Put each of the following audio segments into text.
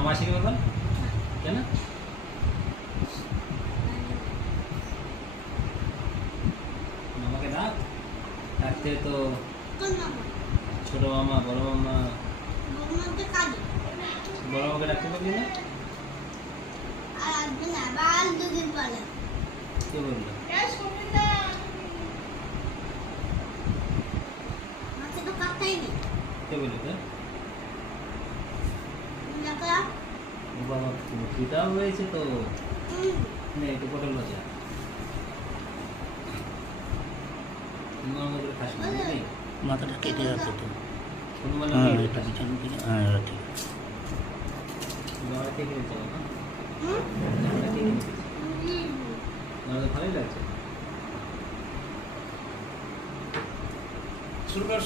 মামা আসেনি বাবা? কেন? মামাকে ডাক, ডাকতে তো ছোট মামা, বড় মামা, বড় মামাকে ডাকতে পারবি না? কে বললো? কে বললো তোর? ও বাবা, খিদাও হয়েছে তো। নে একটু পটল ভাজা। নরম করে খাস না নাকি? মাথাটা কেটে যাচ্ছে তো। হনুমানের হ্যাঁ মেয়ে এটা খাস না? পিছন দিকে, হ্যাঁ এটা ঠিক আছে। জামাটা কে কিনেছে বাবা? জামাটা কে কিনেছে? আমার তো ভালোই লাগছে। শুরু কর।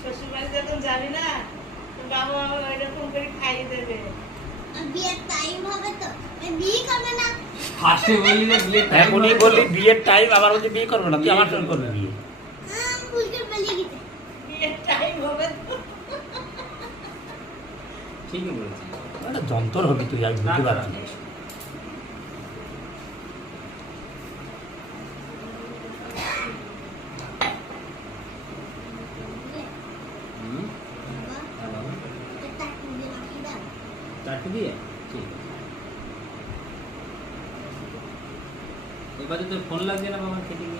শ্বশুরবাড়ি যখন যাবি না, তো বাবা আমার ওইরকম করে খাইয়ে দেবে। বিয়ের টাইম হবে তো বিয়ে করবে না। ফার্স্টে বললি না বিয়ের টাইম এখনই বললি বিয়ের টাইম, আবার বলছি বিয়ে করবে না, তুই আমার সঙ্গে করবি বিয়ে। ভুলকে বলে গেছে বিয়ের টাইম হবে তো। ঠিকই বলেছি। একটা যন্ত্র হবি তুই, আমি বুঝতে পারছি না। হুম, বাবা হ্যাঁ বাবা। এটা কুড়ি নাকি দাও চারটে দিয়ে? ঠিক আছে। এবারে তোর ফোন লাগছে না বাবা, খেতে গিয়ে?